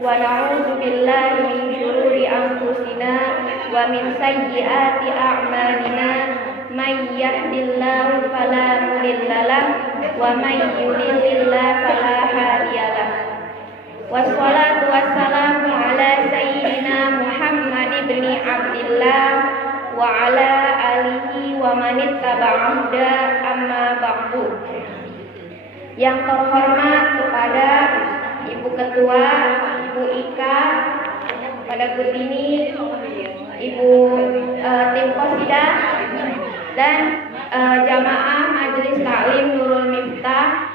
wa na'udzu billahi min syururi anfusina wa min sayyiati a'malina may yahdihillahu fala mudilla lahu wa may yudlil fala hadiya lahu. Wassalatu wassalamu ala sayyidina Muhammad ibn Abdillah wa ala alihi wa man ittaba'ahu amma ba'du. Yang terhormat kepada Ibu Ketua, Ibu Ika, pada Gutini, Ibu Tim Qasidah dan jamaah Majelis Taklim Nurul Miftah.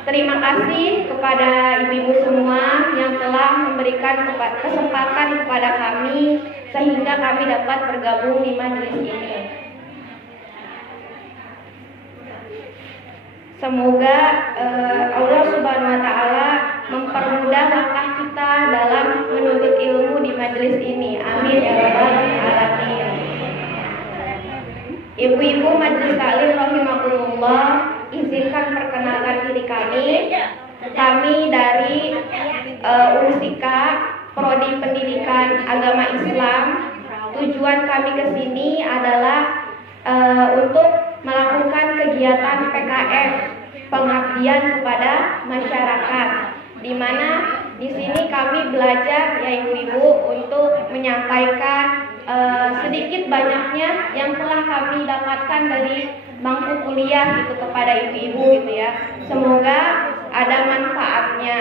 Terima kasih kepada ibu-ibu semua yang telah memberikan kesempatan kepada kami sehingga kami dapat bergabung di majelis ini. Semoga Allah Subhanahu wa taala mempermudah langkah kita dalam menuntut ilmu di majelis ini. Amin ya rabbal alamin. Ibu-ibu majelis taklim rahimakumullah, izinkan perkenalkan diri kami. Kami dari Unsika, Prodi Pendidikan Agama Islam. Tujuan kami ke sini adalah untuk melakukan kegiatan PKM, pengabdian kepada masyarakat, di mana di sini kami belajar ya ibu-ibu untuk menyampaikan sedikit banyaknya yang telah kami dapatkan dari bangku kuliah gitu kepada ibu-ibu gitu ya. Semoga ada manfaatnya.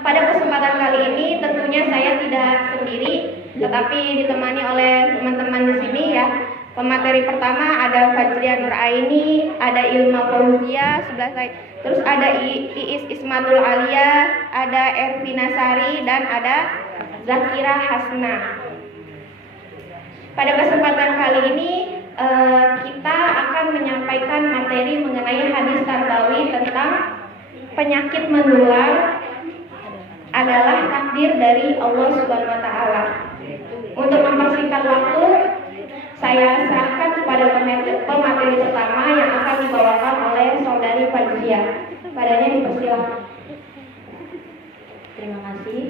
Pada kesempatan kali ini tentunya saya tidak sendiri, tetapi ditemani oleh teman-teman di sini ya. Pemateri pertama ada Fajriya Nur Aini, ada Ilma Fauzia sebelah saya. Terus ada Iis Ismatul Alia, ada Ervina Sari dan ada Zakira Hasna. Pada kesempatan kali ini kita akan menyampaikan materi mengenai hadis tarbawi tentang penyakit menular adalah takdir dari Allah Subhanahu wa taala. Untuk mempersingkat waktu, saya serahkan kepada pemateri pertama yang akan dibawakan oleh saudari Fajriya. Padanya dipersilakan. Terima kasih.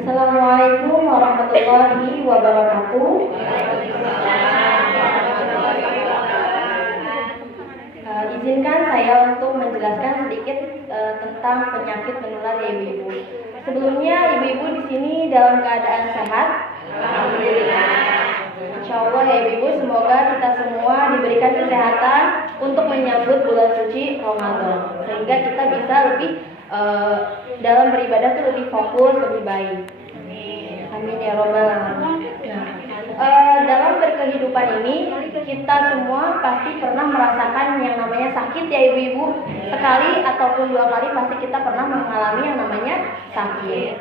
Assalamualaikum warahmatullahi wabarakatuh. Izinkan saya untuk menjelaskan sedikit tentang penyakit menular ya ibu-ibu. Sebelumnya ibu-ibu di sini dalam keadaan sehat. Alhamdulillah. Insya Allah ya ibu-ibu, semoga kita semua diberikan kesehatan untuk menyambut bulan suci Ramadan, sehingga kita bisa lebih dalam beribadah itu lebih fokus, lebih baik. Amin ya robbal alamin. Dalam berkehidupan ini kita semua pasti pernah merasakan yang namanya sakit ya ibu-ibu. Sekali ataupun dua kali pasti kita pernah mengalami yang namanya sakit.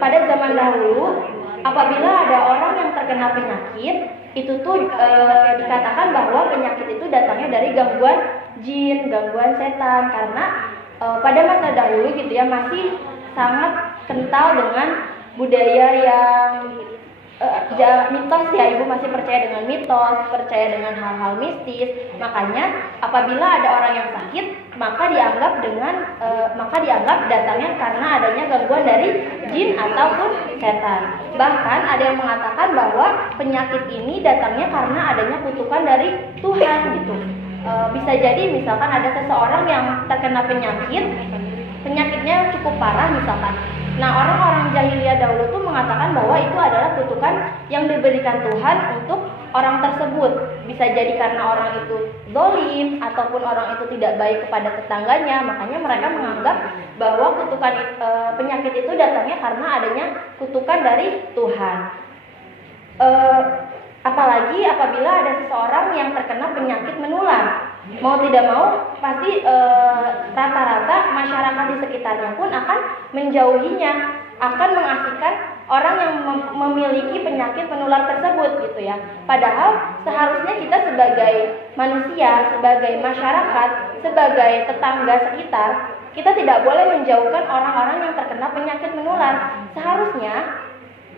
Pada zaman dahulu, apabila ada orang yang terkena penyakit, itu tuh dikatakan bahwa penyakit itu datangnya dari gangguan jin, gangguan setan, karena pada masa dahulu gitu ya masih sangat kental dengan budaya yang mitos ya ibu, masih percaya dengan mitos, percaya dengan hal-hal mistis. Makanya apabila ada orang yang sakit, maka dianggap datangnya karena adanya gangguan dari jin ataupun setan. Bahkan ada yang mengatakan bahwa penyakit ini datangnya karena adanya kutukan dari Tuhan gitu. Bisa jadi misalkan ada seseorang yang terkena penyakitnya cukup parah misalkan. Nah, orang-orang jahiliyah dahulu tuh mengatakan bahwa itu adalah kutukan yang diberikan Tuhan untuk orang tersebut. Bisa jadi karena orang itu zalim ataupun orang itu tidak baik kepada tetangganya. Makanya mereka menganggap bahwa kutukan penyakit itu datangnya karena adanya kutukan dari Tuhan. Apalagi apabila ada seseorang yang terkena penyakit menular, mau tidak mau pasti rata-rata masyarakat di sekitarnya pun akan menjauhinya, akan mengasihkan orang yang memiliki penyakit menular tersebut gitu ya. Padahal seharusnya kita sebagai manusia, sebagai masyarakat, sebagai tetangga sekitar, kita tidak boleh menjauhkan orang-orang yang terkena penyakit menular. Seharusnya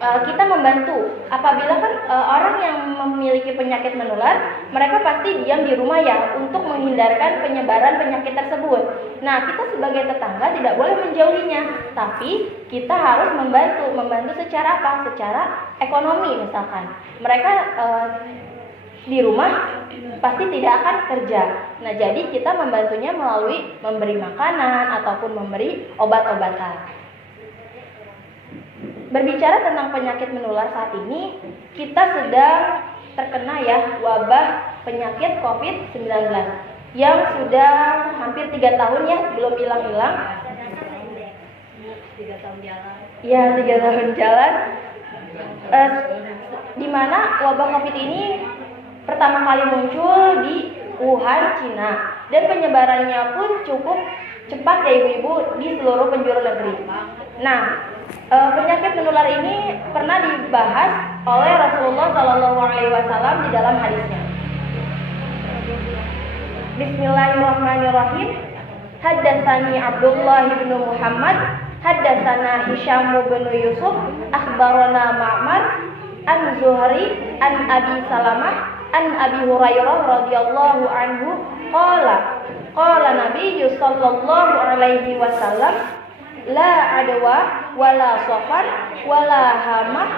kita membantu. Apabila kan orang yang memiliki penyakit menular, mereka pasti diam di rumah ya untuk menghindarkan penyebaran penyakit tersebut. Nah, kita sebagai tetangga tidak boleh menjauhinya, tapi kita harus membantu secara apa? Secara ekonomi misalkan. Mereka di rumah pasti tidak akan kerja. Nah, jadi kita membantunya melalui memberi makanan ataupun memberi obat-obatan. Berbicara tentang penyakit menular saat ini, kita sedang terkena ya wabah penyakit COVID-19 yang sudah hampir 3 tahun ya, belum hilang-hilang. 3 tahun jalan. Ya, 3 tahun jalan. Di mana wabah COVID ini pertama kali muncul di Wuhan, Cina, dan penyebarannya pun cukup cepat ya ibu-ibu di seluruh penjuru negeri. Nah, penyakit menular ini pernah dibahas oleh Rasulullah SAW di dalam hadisnya. Bismillahirrahmanirrahim. Haddatsani Abdullah bin Muhammad, haddatsana Hisham bin Yusuf, akhbarana Ma'mar an Zuhri an Abi Salamah an Abi Hurairah radhiyallahu anhu qala Nabi sallallahu alaihi wasallam la adwa wala safar wala hamah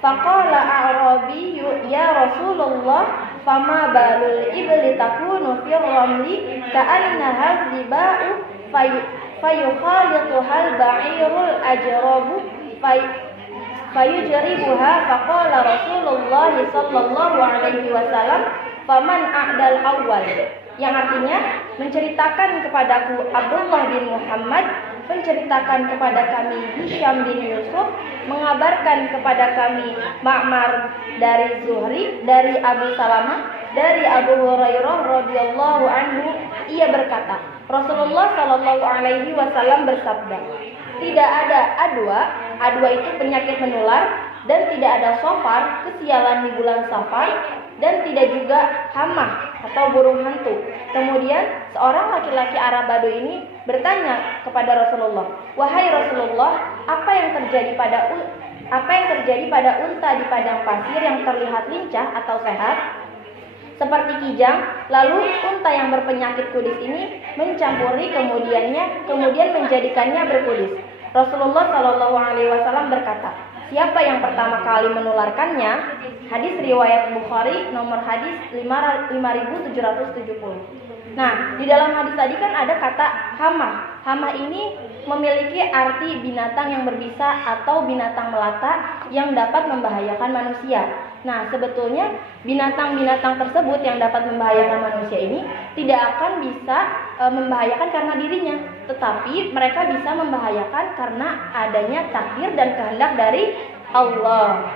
faqala a'rabiyyu ya Rasulullah fama balul ibli takunu fi ramli ka'annaha ziba'u fayukhalitu hal ba'irul ajrabu fayujribuha faqala Rasulullah sallallahu alaihi wasallam faman a'dal awwal, yang artinya menceritakan kepadaku Abdullah bin Muhammad, menceritakan kepada kami Hisham bin Yusuf, mengabarkan kepada kami Ma'mar dari Zuhri, dari Abu Salamah, dari Abu Hurairah radhiyallahu anhu, ia berkata, Rasulullah sallallahu alaihi wasallam bersabda, tidak ada adwa itu penyakit menular, dan tidak ada sofar, kesialan di bulan Safar, dan tidak juga hamah atau burung hantu. Kemudian seorang laki-laki Arab Badu ini bertanya kepada Rasulullah, wahai Rasulullah, apa yang terjadi pada unta di padang pasir yang terlihat lincah atau sehat seperti kijang, lalu unta yang berpenyakit kudis ini mencampuri kemudian menjadikannya berkudis. Rasulullah Shallallahu Alaihi Wasallam berkata, siapa yang pertama kali menularkannya? Hadis riwayat Bukhari, nomor hadis 5770. Nah, di dalam hadis tadi kan ada kata hamah. Hamah ini memiliki arti binatang yang berbisa atau binatang melata yang dapat membahayakan manusia. Nah, sebetulnya binatang-binatang tersebut yang dapat membahayakan manusia ini tidak akan bisa membahayakan karena dirinya, tetapi mereka bisa membahayakan karena adanya takdir dan kehendak dari Allah.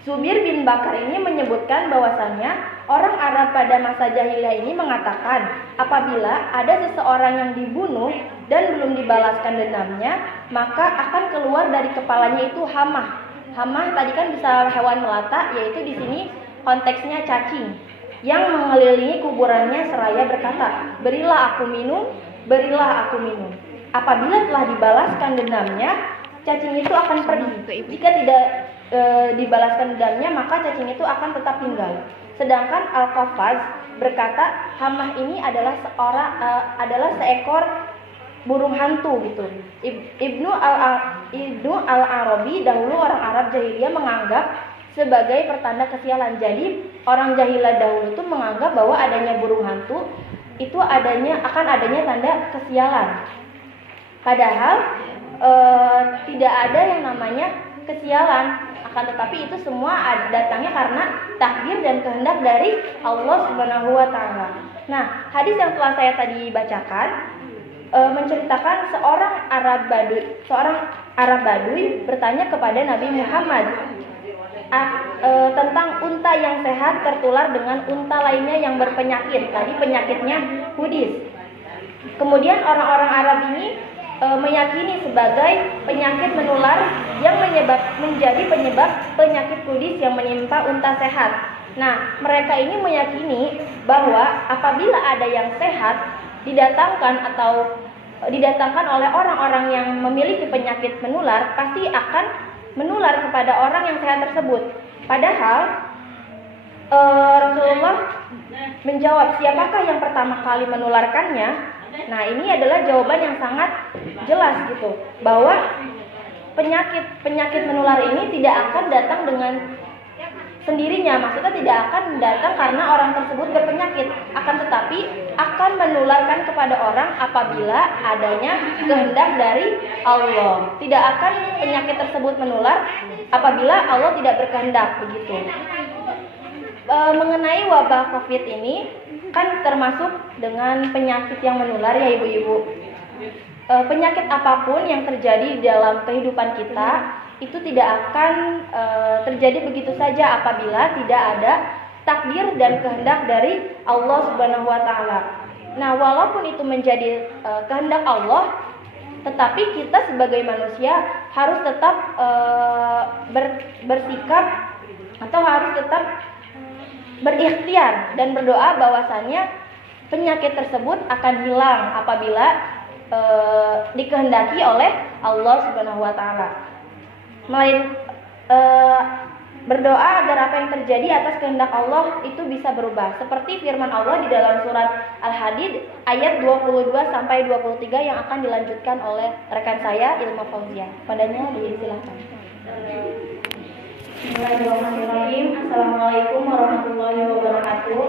Zubir bin Bakar ini menyebutkan bahwasannya orang Arab pada masa jahiliyah ini mengatakan apabila ada seseorang yang dibunuh dan belum dibalaskan dendamnya, maka akan keluar dari kepalanya itu hamah. Hamah tadi kan bisa hewan melata, yaitu di sini konteksnya cacing yang mengelilingi kuburannya seraya berkata, berilah aku minum, berilah aku minum. Apabila telah dibalaskan dendamnya, cacing itu akan pergi. Jika tidak dibalaskan dendamnya, maka cacing itu akan tetap tinggal. Sedangkan Al-Qafaz berkata, hamah ini adalah seekor burung hantu gitu. Ibnu al-Arabi, dahulu orang Arab jahiliyah menganggap sebagai pertanda kesialan. Jadi orang jahiliyah dahulu itu menganggap bahwa adanya burung hantu itu akan adanya tanda kesialan. Padahal tidak ada yang namanya kesialan, akan tetapi itu semua datangnya karena takdir dan kehendak dari Allah Subhanahu wa taala. Nah, hadis yang telah saya tadi bacakan menceritakan seorang Arab Badui bertanya kepada Nabi Muhammad tentang unta yang sehat tertular dengan unta lainnya yang berpenyakit. Tadi penyakitnya kudis. Kemudian orang-orang Arab ini meyakini sebagai penyakit menular yang menjadi penyebab penyakit kudis yang menimpa unta sehat. Nah, mereka ini meyakini bahwa apabila ada yang sehat didatangkan atau didatangkan oleh orang-orang yang memiliki penyakit menular pasti akan menular kepada orang yang sehat tersebut. Padahal Rasulullah menjawab siapakah yang pertama kali menularkannya. Nah, ini adalah jawaban yang sangat jelas gitu, bahwa penyakit menular ini tidak akan datang dengan sendirinya, maksudnya tidak akan datang karena orang tersebut berpenyakit, akan tetapi akan menularkan kepada orang apabila adanya kehendak dari Allah. Tidak akan penyakit tersebut menular apabila Allah tidak berkehendak, begitu. Mengenai wabah COVID ini kan termasuk dengan penyakit yang menular ya ibu-ibu. Penyakit apapun yang terjadi dalam kehidupan kita itu tidak akan terjadi begitu saja apabila tidak ada takdir dan kehendak dari Allah Subhanahu wa taala. Nah, walaupun itu menjadi kehendak Allah, tetapi kita sebagai manusia harus tetap bersikap atau harus tetap berikhtiar dan berdoa bahwasannya penyakit tersebut akan hilang apabila dikehendaki oleh Allah Subhanahu wa taala. Berdoa agar apa yang terjadi atas kehendak Allah itu bisa berubah. Seperti firman Allah di dalam surat Al-Hadid ayat 22 sampai 23 yang akan dilanjutkan oleh rekan saya Ilma Fauzia. Padanya disilahkan. Bismillahirrahmanirrahim. Assalamualaikum warahmatullahi wabarakatuh.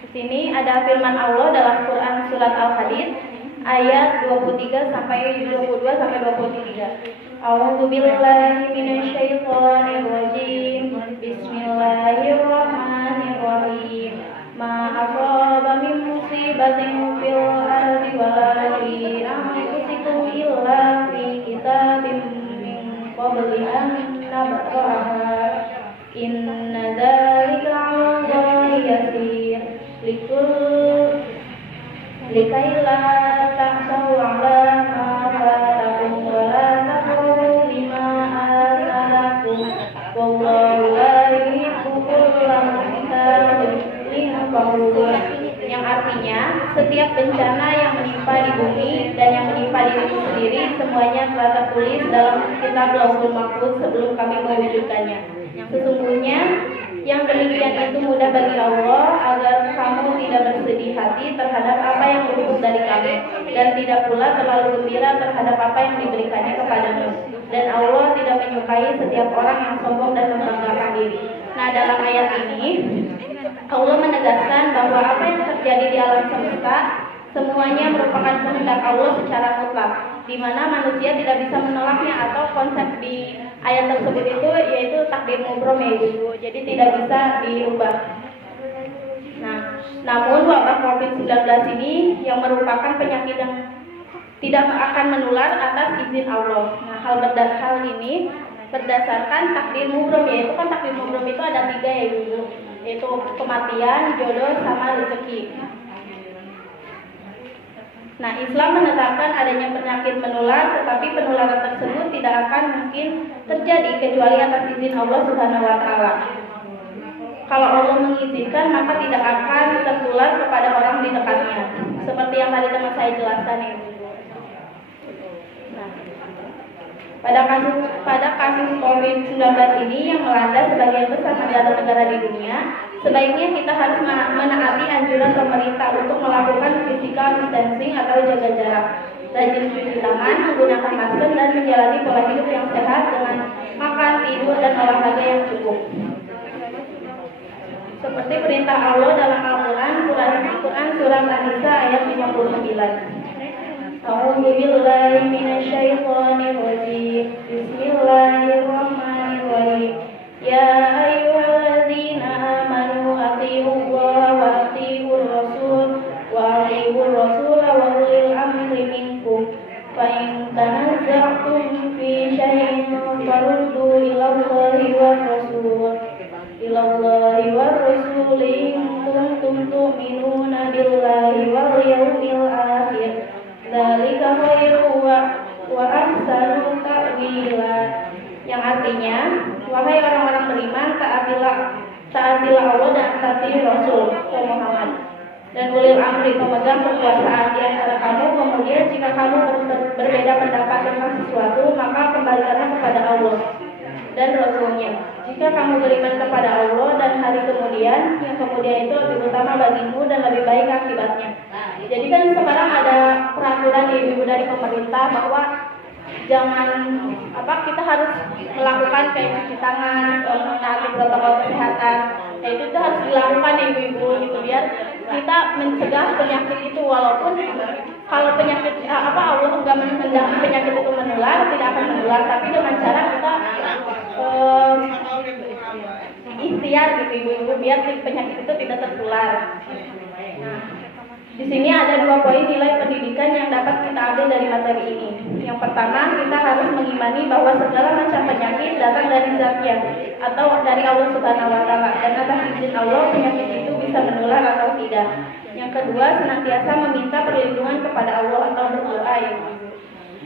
Di sini ada firman Allah dalam Quran surat Al-Hadid ayat 23 sampai 22 sampai 23. A'udzu billahi minasyaitonir rajim. Bismillahirrahmanirrahim. Ma asaba min musibatin fil ardi wala fi anfusikum illa fi kitabim min qabli an nabra'aha. Inna dzalika 'ala Allahi yasir. Likaila ta'sau 'ala ma fatakum wa la tafrahu bima ataakum. Wallahu la yuhibbu kulla mukhtalin. Yang artinya setiap bencana yang menimpa di bumi dan yang menimpa dirimu sendiri semuanya telah tertulis dalam kitab Lauhul Mahfuz sebelum kami mewujudkannya. Sesungguhnya yang demikian itu mudah bagi Allah agar kamu tidak bersedih hati terhadap apa yang luput dari kami dan tidak pula terlalu gembira terhadap apa yang diberikannya kepadamu. Dan Allah tidak menyukai setiap orang yang sombong dan membanggakan diri. Nah, dalam ayat ini Allah menegaskan bahwa apa yang terjadi di alam semesta semuanya merupakan kehendak Allah secara mutlak, di mana manusia tidak bisa menolaknya, atau konsep di ayat tersebut itu yaitu takdir mubrom ya ibu, jadi tidak bisa dirubah. Nah, namun wabah COVID-19 ini yang merupakan penyakit yang tidak akan menular atas izin Allah. Nah, hal ini berdasarkan takdir mubrom, yaitu kan takdir mubrom itu ada 3 ya ibu, yaitu kematian, jodoh, sama rezeki. Nah, Islam menetapkan adanya penyakit menular, tetapi penularan tersebut tidak akan mungkin terjadi kecuali atas izin Allah Subhanahu wa taala. Kalau Allah mengizinkan, maka tidak akan tertular kepada orang di dekatnya. Seperti yang tadi teman saya jelaskan ini. Nah, pada kasus COVID-19 ini yang melanda sebagian besar negara-negara di dunia, sebaiknya kita harus menaati anjuran pemerintah untuk melakukan physical distancing atau jaga jarak, rajin cuci tangan, menggunakan masker, dan menjalani pola hidup yang sehat dengan makan, tidur, dan olahraga yang cukup. Seperti perintah Allah dalam Al-Quran surat An-Nisa ayat 59. A'udzu billahi minasyaitonir rajim. Bismillahirrahmanirrahim. Ya ayyuhalladzina amanu atti'ullaha wa atti'ur rasul wa atti'ur rasul wa ulil amri minkum. Fa in tanazza'tum fi syai'in faruddu ilallahi war rasul. Ilallahi war rasul in kuntum tu'minuna billahi wal yawmil akhir. Dzalika khairu wa ahsanu ta'wila. Yang artinya, wahai orang-orang beriman, taatilah Allah dan taati Rasul Muhammad. dan ulil amri pemegang kekuasaan di antara kamu. Kemudian jika kamu berbeda pendapat tentang sesuatu, maka kembalikanlah kepada Allah dan Rasulnya. Jika kamu beriman kepada Allah dan hari kemudian, yang kemudian itu lebih utama bagimu dan lebih baik akibatnya. Jadi kan sekarang ada peraturan ibu-ibu dari pemerintah bahwa jangan kita harus melakukan kayak cuci tangan, menaati protokol kesehatan. Itu harus dilakukan ibu-ibu gitu biar kita mencegah penyakit itu, walaupun kalau penyakit Allah enggak menghendaki penyakit itu menular, tidak akan menular, tapi dengan cara kita ikhtiar gitu ibu-ibu biar penyakit itu tidak tertular. Nah, di sini ada 2 poin nilai pendidikan yang dapat kita ambil dari materi ini. Yang pertama, kita harus mengimani bahwa segala macam penyakit datang dari zatnya atau dari Allah Subhanahu wa taala, dan atas izin Allah penyakit itu bisa menular atau tidak. Yang kedua, senantiasa meminta perlindungan kepada Allah atau berdoa ya.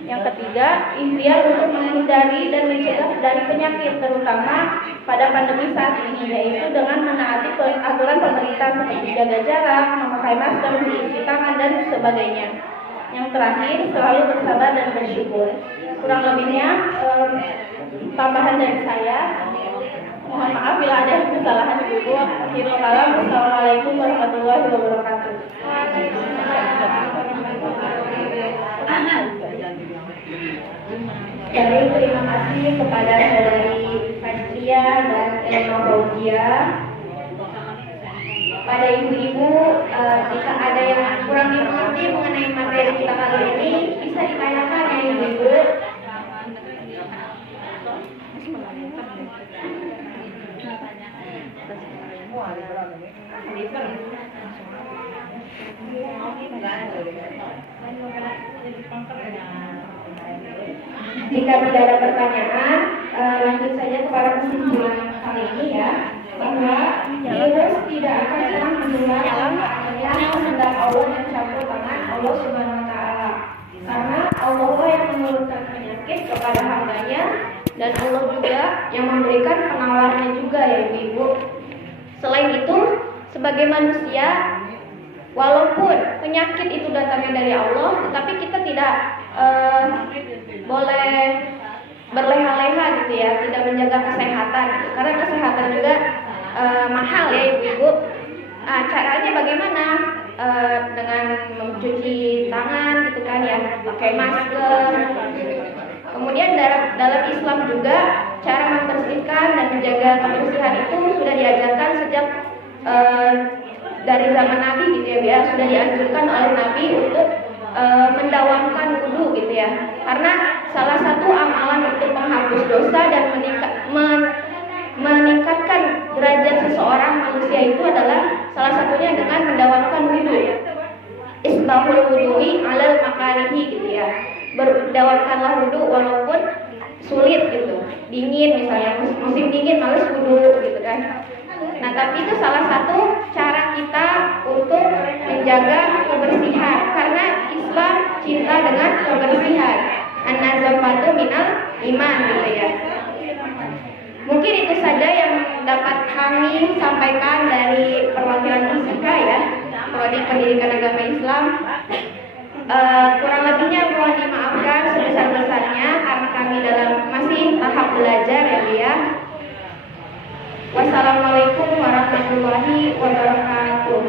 Yang ketiga, ikhtiar untuk menghindari dan mencegah dari penyakit, terutama pada pandemi saat ini, yaitu dengan menaati aturan pemerintah seperti jaga jarak, memakai masker, mencuci tangan, dan sebagainya. Yang terakhir, selalu bersabar dan bersyukur. Kurang lebihnya tambahan dari saya. Mohon maaf bila ada kesalahan ibu. Akhirul kalam. Wassalamualaikum warahmatullahi wabarakatuh. Jadi terima kasih kepada saudari Fajria dan Elma Rodia. Pada ibu-ibu, jika ada yang kurang dimengerti mengenai materi kita kali ini, bisa ditanyakan ya ibu-ibu. Jika tidak ada pertanyaan, lanjut saja kepada kesimpulan kali ini ya, bahwa virus tidak akan pernah menular yang kehendak Allah dan campur tangan Allah Subhanahu wa taala. Karena Allah yang menurunkan penyakit kepada hambanya, dan Allah juga yang memberikan penawarnya juga ya ibu. Selain itu, sebagai manusia, walaupun penyakit itu datangnya dari Allah, tetapi kita tidak boleh berleha-leha gitu ya, tidak menjaga kesehatan gitu. Karena kesehatan juga mahal ya ibu-ibu. Caranya bagaimana? Dengan mencuci tangan gitu kan ya, pakai masker. Kemudian dalam Islam juga cara membersihkan dan menjaga kebersihan itu sudah diajarkan sejak dari zaman Nabi gitu ya, sudah dianjurkan oleh Nabi untuk mendawamkan wudu gitu ya. Karena salah satu amalan untuk menghapus dosa dan meningkatkan derajat seseorang manusia itu adalah salah satunya dengan mendawamkan wudu. Isbahul wudu'i alal makarihi gitu ya. Berdawamkanlah wudu walaupun sulit gitu, dingin misalnya, musim dingin males wudu gitu kan. Nah, tapi itu salah satu cara kita untuk menjaga kebersihan, karena Islam cinta dengan kebersihan. An-nazafatu minal iman gitu ya. Mungkin itu saja yang dapat kami sampaikan dari perwakilan Musika ya, Prodi Pendidikan Agama Islam. Kurang lebihnya mohon dimaafkan sebesar-besarnya karena kami masih tahap belajar ya Bu ya. Wassalamualaikum warahmatullahi wabarakatuh.